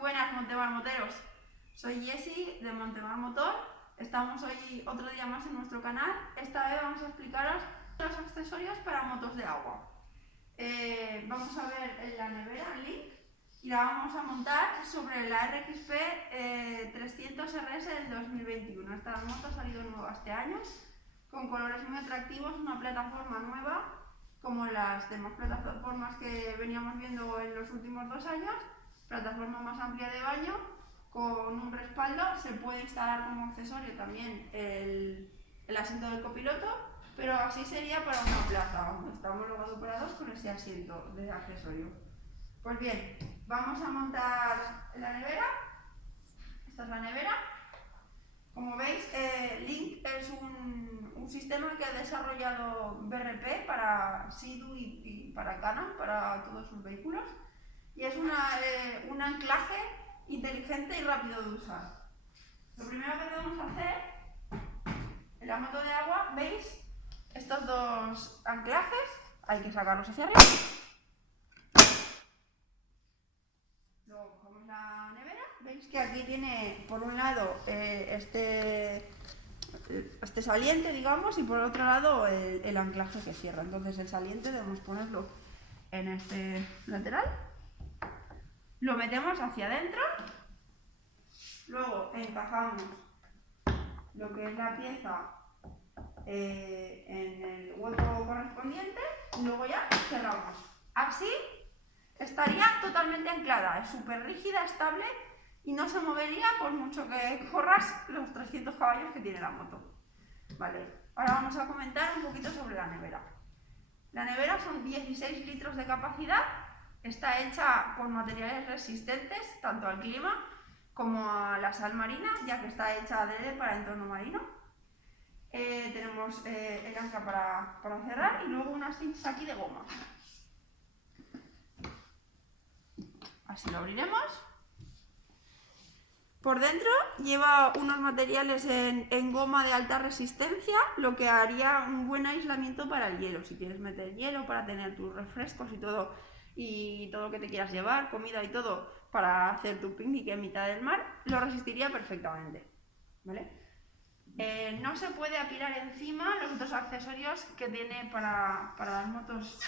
buenas Montemarmoteros, soy Jessie de Montemar Motor. Estamos hoy otro día más en nuestro canal. Esta vez vamos a explicaros los accesorios para motos de agua. Vamos a ver la nevera Link y la vamos a montar sobre la RXP 300 RS del 2021. Esta moto ha salido nueva este año, con colores muy atractivos, una plataforma nueva, como las demás plataformas que veníamos viendo en los últimos 2 años, plataforma más amplia de baño, con un respaldo. Se puede instalar como accesorio también el asiento del copiloto, pero así sería para una plaza, donde está homologado para 2 con ese asiento de accesorio. Pues bien, vamos a montar la nevera. Esta es la nevera. Como veis, Link es un sistema que ha desarrollado BRP para Sea-Doo y para Can-Am, para todos sus vehículos, y es un anclaje inteligente y rápido de usar. Lo primero que debemos hacer en la moto de agua, veis estos 2 anclajes, hay que sacarlos hacia arriba. Luego cogemos la nevera, veis que aquí tiene por un lado este saliente, digamos, y por otro lado el anclaje que cierra. Entonces el saliente debemos ponerlo en este lateral, lo metemos hacia adentro, luego encajamos lo que es la pieza en el hueco correspondiente y luego ya cerramos. Así estaría totalmente anclada, es súper rígida, estable y no se movería por mucho que corras los 300 caballos que tiene la moto. Vale, ahora vamos a comentar un poquito sobre la nevera. La nevera son 16 litros de capacidad, está hecha con materiales resistentes tanto al clima como a la sal marina, ya que está hecha adrede para entorno marino. Tenemos el ancla para cerrar y luego unas cinchas aquí de goma. Así lo abriremos. Por dentro lleva unos materiales en goma de alta resistencia, lo que haría un buen aislamiento para el hielo. Si quieres meter hielo para tener tus refrescos y todo lo que te quieras llevar, comida y todo, para hacer tu picnic en mitad del mar, lo resistiría perfectamente, ¿vale? No se puede apilar encima los otros accesorios que tiene para las motos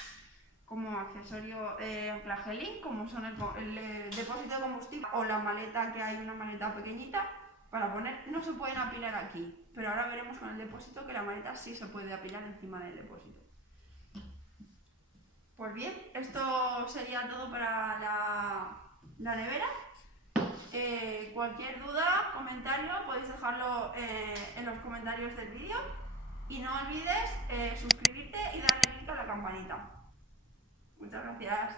como accesorio anclaje Link, como son el depósito de combustible o la maleta, que hay una maleta pequeñita para poner. No se pueden apilar aquí, pero ahora veremos con el depósito que la maleta sí se puede apilar encima del depósito. Pues bien, esto sería todo para la nevera. Cualquier duda, comentario, podéis dejarlo en los comentarios del vídeo y no olvides suscribirte y darle clic a la campanita. Muchas gracias.